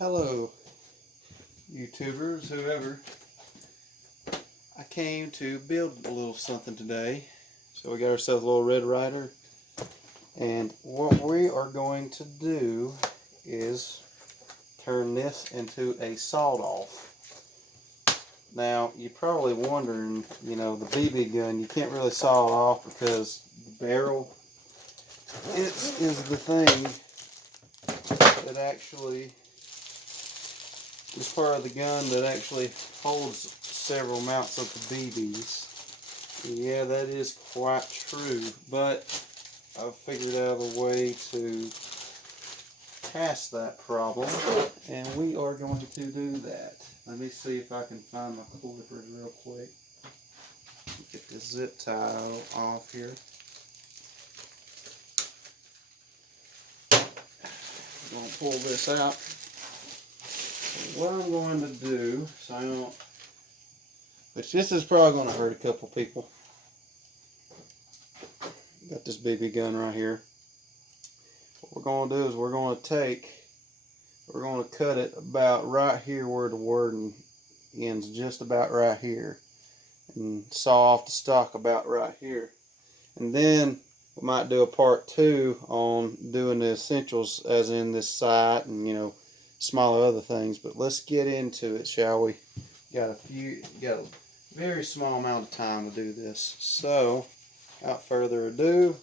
Hello, YouTubers, whoever. I came to build a little something today. So we got ourselves a little red Ryder. And what we are going to do is turn this into a sawed-off. Now, you're probably wondering, the BB gun, you can't really saw it off because the barrel is the thing that actually is part of the gun that actually holds several mounts of the BBs. Yeah, that is quite true, but I've figured out a way to past that problem, and we are going to do that. Let me see if I can find my clippers real quick. Get this zip tie off here. I'm going to pull this out. What I'm going to do, so I don't, which this is probably going to hurt a couple people. Got this BB gun right here. What we're going to do is we're going to cut it about right here where the wording ends, just about right here, and saw off the stock about right here. And then we might do a part 2 on doing the essentials, as in this sight and smaller other things. But let's get into it, shall we? Got a very small amount of time to do this. So, without further ado,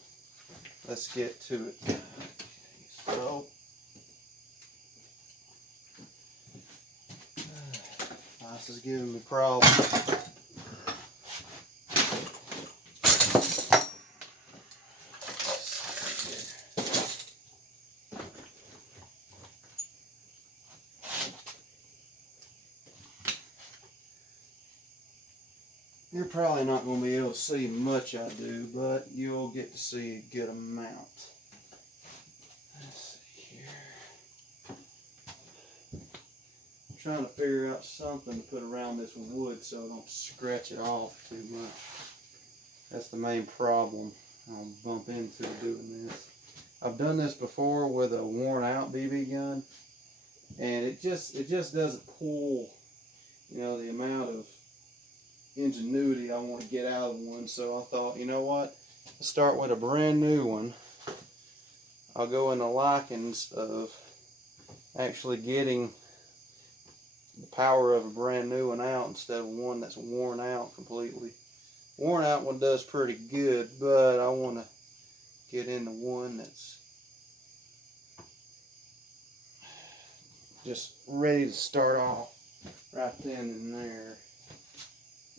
let's get to it. So, this is giving me problems. You're probably not going to be able to see much I do, but you'll get to see a good amount. Let's see here. I'm trying to figure out something to put around this wood so I don't scratch it off too much. That's the main problem I'll bump into doing this. I've done this before with a worn out BB gun, and it just doesn't pull, the amount of ingenuity I want to get out of one. So I thought, you know what, let's start with a brand new one. I'll go in the likings of actually getting the power of a brand new one out instead of one that's worn out completely. Worn out one does pretty good, but I want to get into one that's just ready to start off right then and there.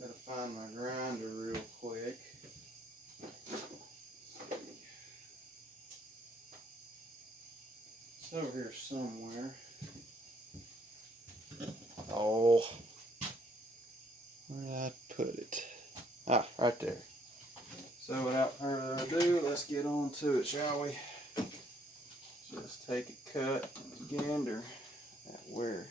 Gotta find my grinder real quick. It's over here somewhere. Oh, where did I put it? Ah, right there. So without further ado, let's get on to it, shall we? Just take a cut and gander at where.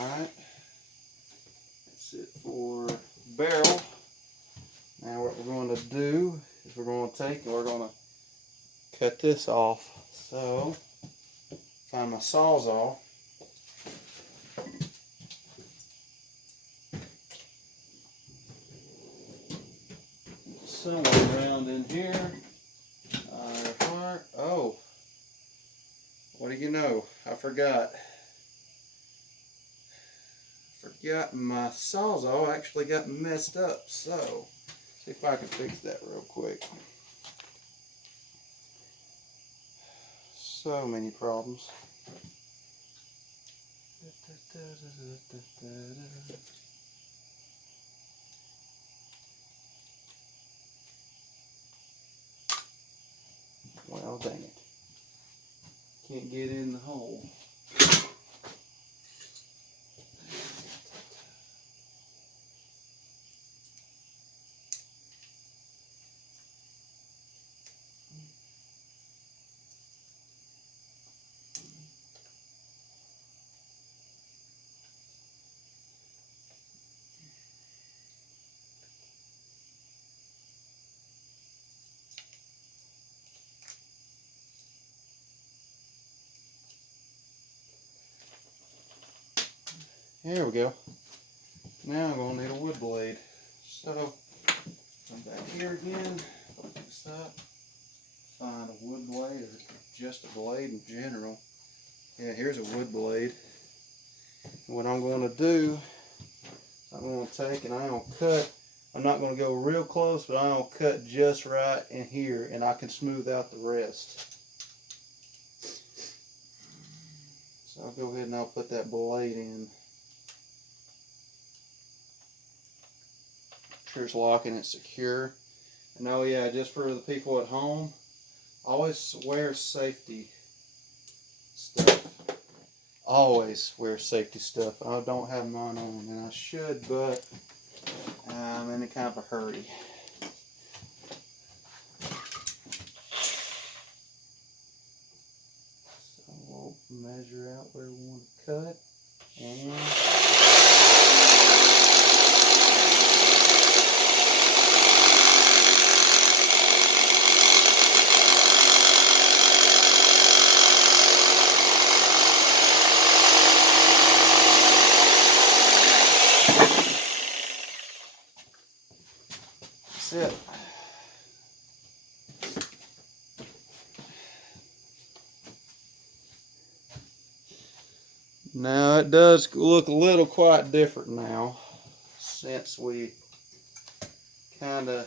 Alright, that's it for barrel. Now what we're going to do is we're going to take and we're going to cut this off. So, find my sawzall. Somewhere around in here. Oh, what do you know? I forgot. My sawzall actually got messed up. So, see if I can fix that real quick. So many problems. Well, dang it. Can't get in the hole. Here we go. Now I'm going to need a wood blade. So, I'm back here again. Open this up. Find a wood blade or just a blade in general. Yeah, here's a wood blade. What I'm going to do, I'm going to take and I'm going to cut. I'm not going to go real close, but I'm going to cut just right in here and I can smooth out the rest. So I'll go ahead and I'll put that blade in. Make sure it's locking it secure. And oh yeah, just for the people at home, always wear safety stuff. Always wear safety stuff. I don't have mine on, and I should, but I'm in a kind of a hurry. So we'll measure out where we want to cut, and that's it. Now it does look a little quite different now since we kind of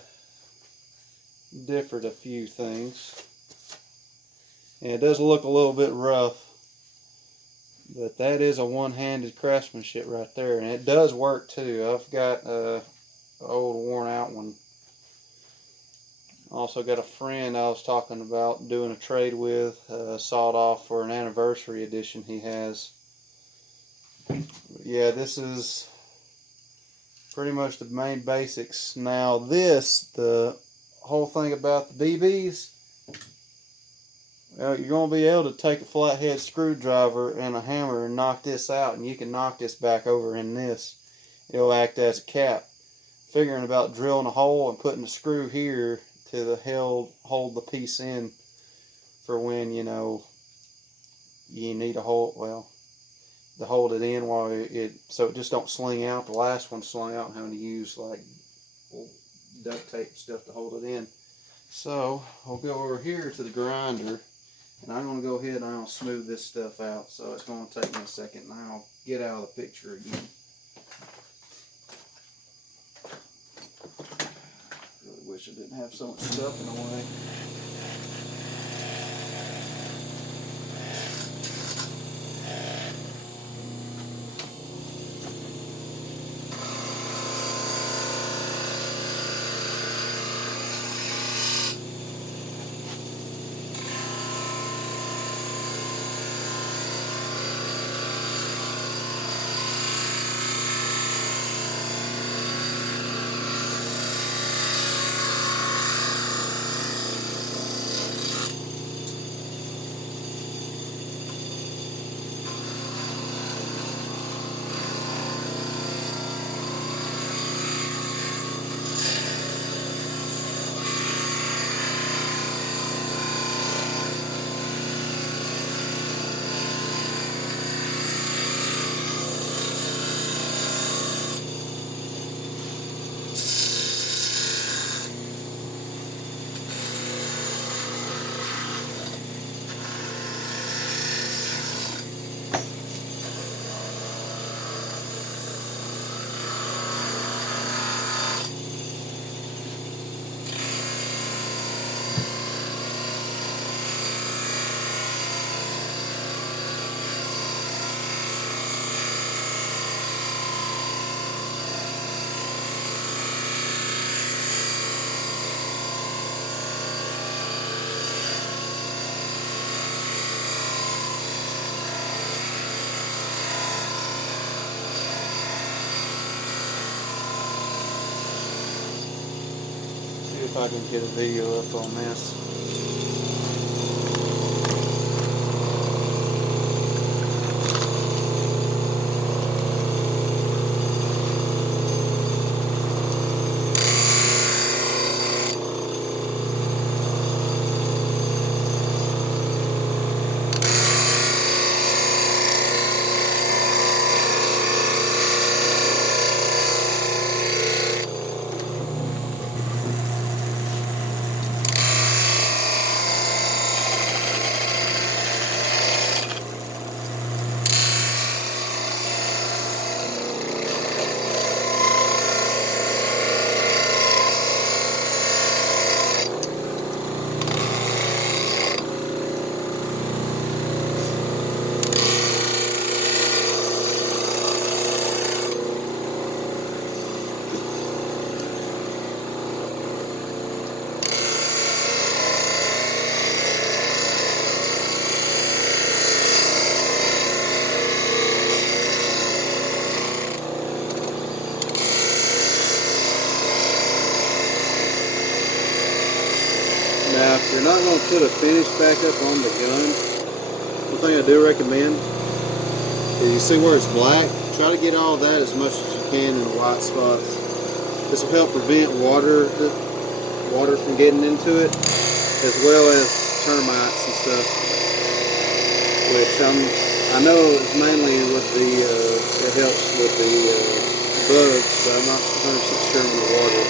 differed a few things. And it does look a little bit rough, but that is a one-handed craftsmanship right there, and it does work too. I've got an old worn out one. Also got a friend I was talking about doing a trade with, sawed off for an anniversary edition he has. Yeah, this is pretty much the main basics. Now this, the whole thing about the BBs, well, you're going to be able to take a flathead screwdriver and a hammer and knock this out, and you can knock this back over in this. It'll act as a cap. Figuring about drilling a hole and putting a screw here to hold the piece in for when, you know, you need a hole, well, to hold it in while so it just don't sling out. The last one slung out and having to use like duct tape stuff to hold it in. So I'll go over here to the grinder, and I'm going to go ahead and I'll smooth this stuff out. So it's going to take me a second, and I'll get out of the picture again. Really wish I didn't have so much stuff in the way. See if I can get a video up on this. you're not going to put a finish back up on the gun, one thing I do recommend is you see where it's black, try to get all that as much as you can in the white spots. This will help prevent water from getting into it, as well as termites and stuff, which I know it's mainly with it helps with the bugs, but I'm not 100% sure on the water,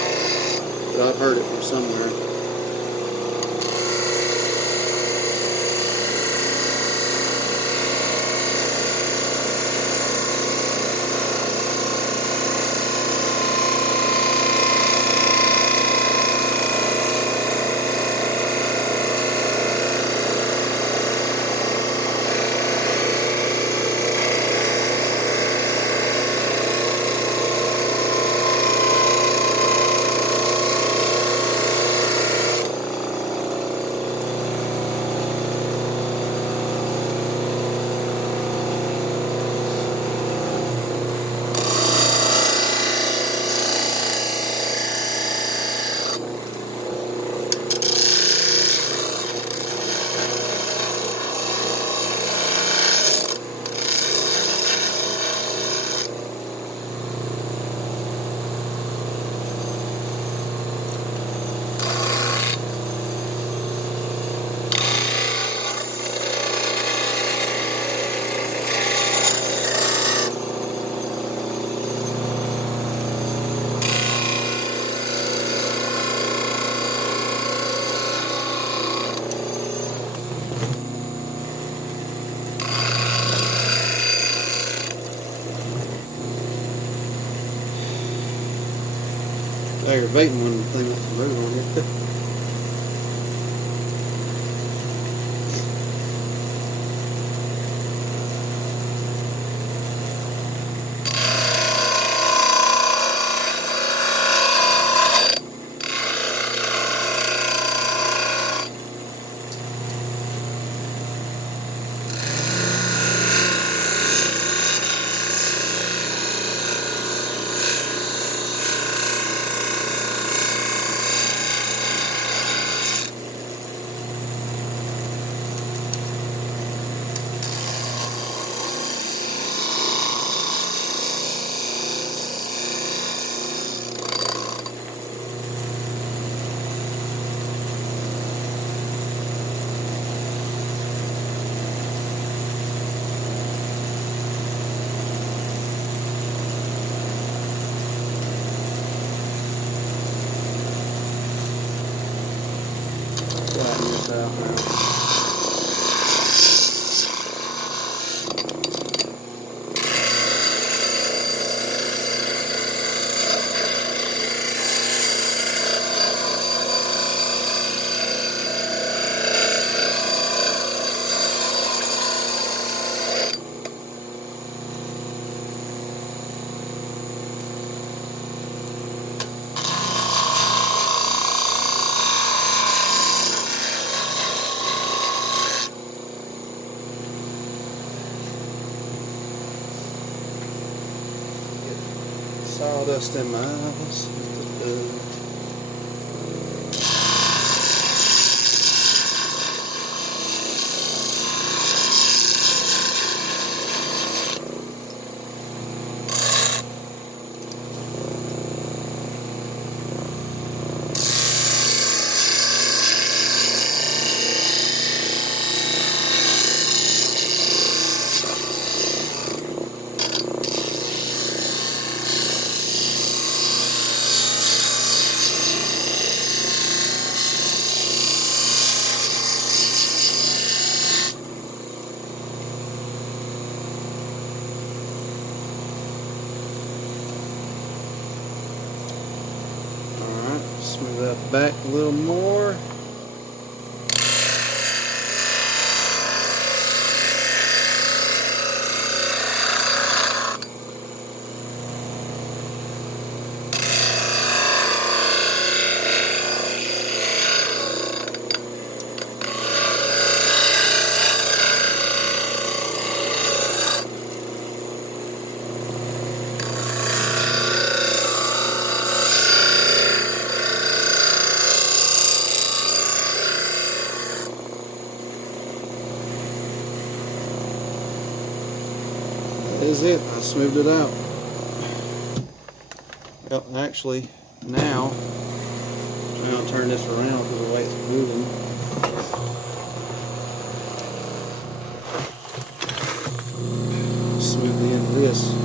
but I've heard it from somewhere. Aggravating when the thing wants to move on you. Flatten this out now. Sawdust in my eyes. Smooth that back a little more. smoothed it out. Well, actually, now I'll turn this around because the way it's moving. Smooth the end of this.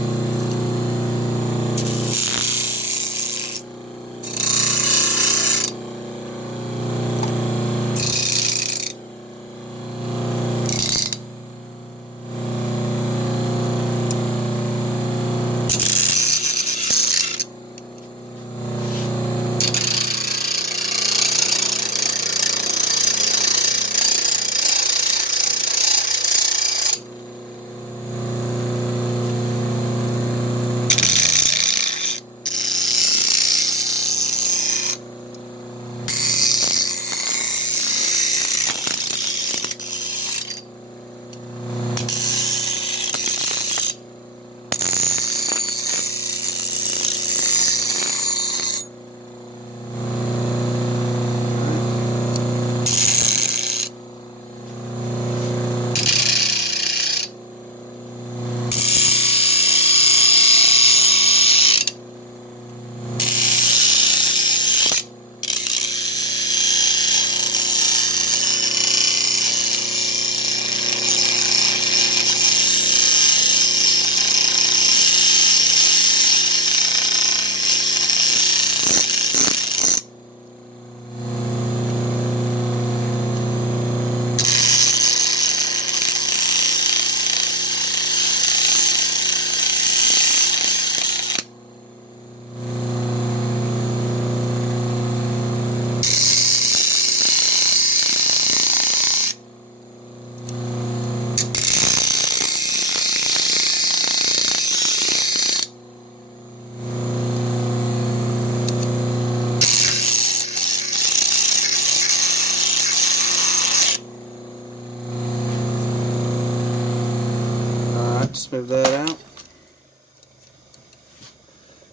Smooth that out.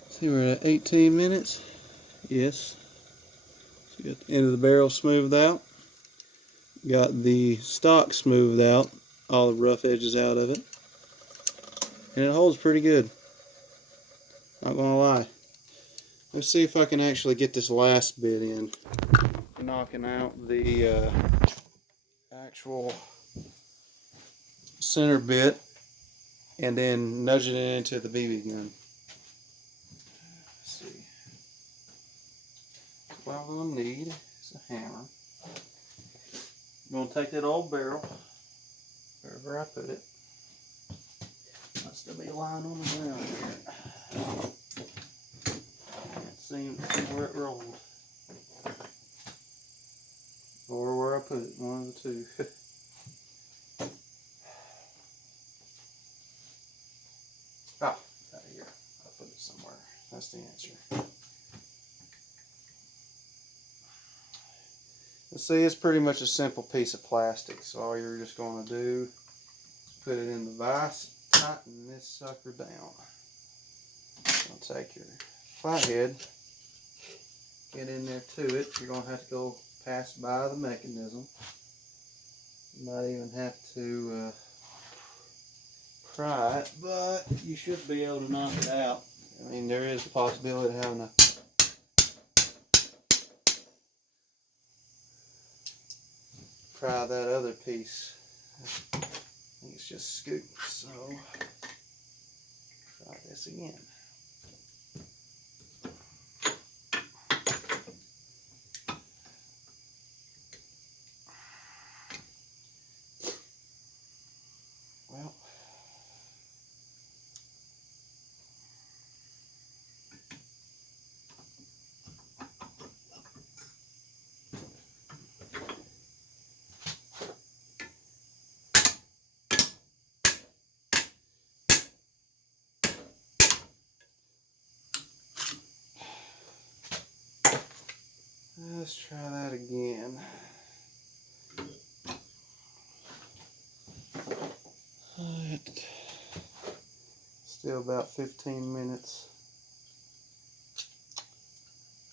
See, we're at 18 minutes. Yes. So got the end of the barrel smoothed out. Got the stock smoothed out, all the rough edges out of it. And it holds pretty good. Not gonna lie. Let's see if I can actually get this last bit in. Knocking out the actual center bit and then nudging it into the BB gun. Let's see. What I'm going to need is a hammer. I'm going to take that old barrel, wherever I put it. Must still be lying on the ground here. Can't seem to see where it rolled. Or where I put it, one of the two. Ah, out of here. I'll put it somewhere. That's the answer. See, it's pretty much a simple piece of plastic. So all you're just going to do is put it in the vise, tighten this sucker down. I'll take your flathead, get in there to it. You're going to have to go pass by the mechanism. You might even have to pry it, but you should be able to knock it out. I mean, there is a possibility of having to pry that other piece. I think it's just scooped, so try this again. Well, let's try that again. Still about 15 minutes.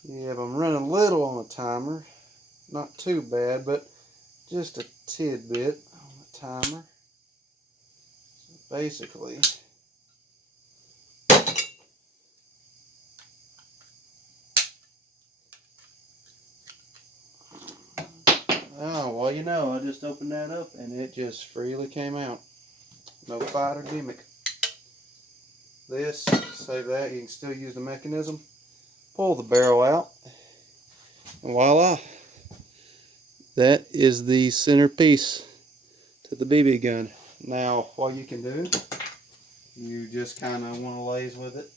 Yeah, but I'm running a little on the timer. Not too bad, but just a tidbit on the timer. So basically, all you know, I just opened that up and it just freely came out. No fight or gimmick. This, save that, you can still use the mechanism. Pull the barrel out. And voila. That is the centerpiece to the BB gun. Now, what you can do, you just kind of want to laze with it.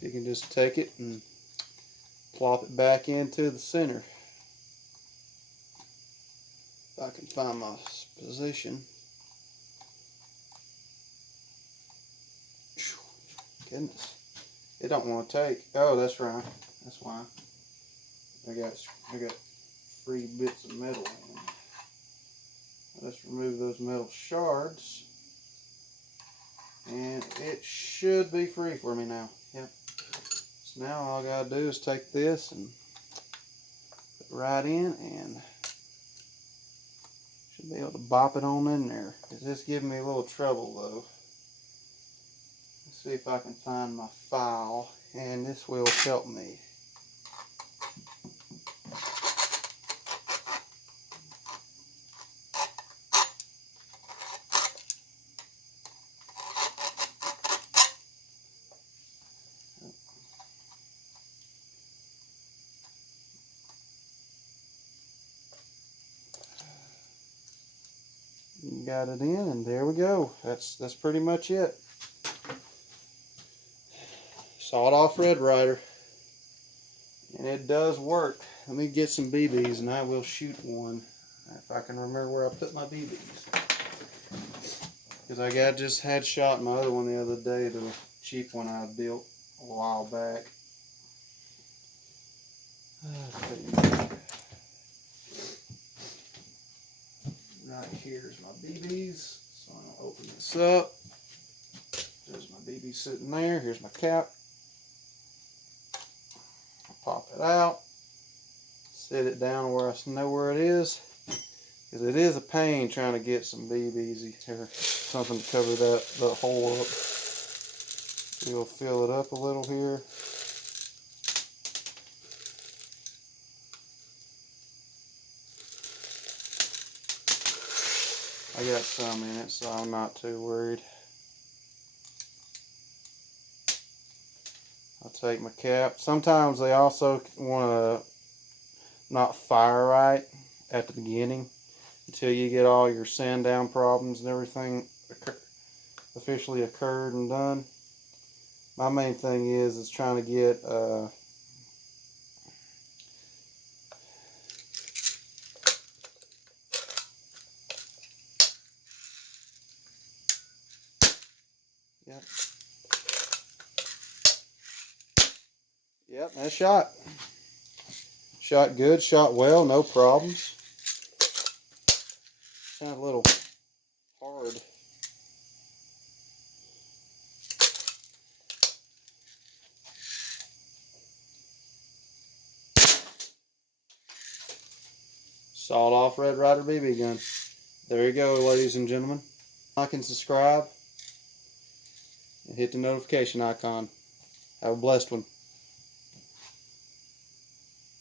You can just take it and plop it back into the center. If I can find my position. Goodness, it don't want to take. Oh, that's right. That's why. I got 3 bits of metal in it. Let's remove those metal shards, and it should be free for me now. Yep. So now all I gotta do is take this and put it right in, and should be able to bop it on in there. It's just giving me a little trouble though. Let's see if I can find my file, and this will help me. Got it in, and there we go. That's pretty much it. Sawed off Red Ryder, and it does work. Let me get some BBs and I will shoot one if I can remember where I put my BBs, because I just had shot my other one the other day, the cheap one I built a while back. Right here's my BBs. So I'll open this up. There's my BB sitting there. Here's my cap. Pop it out. Set it down where I know where it is, because it is a pain trying to get some BBs or something to cover that hole up. We'll fill it up a little here. I got some in it, so I'm not too worried. I'll take my cap. Sometimes they also want to not fire right at the beginning until you get all your sand down problems and everything officially occurred and done. My main thing is trying to get Yep, that shot. Shot good, shot well, no problems. Kind of a little hard. Sawed off Red Ryder BB gun. There you go, ladies and gentlemen. Like and subscribe, and hit the notification icon. Have a blessed one.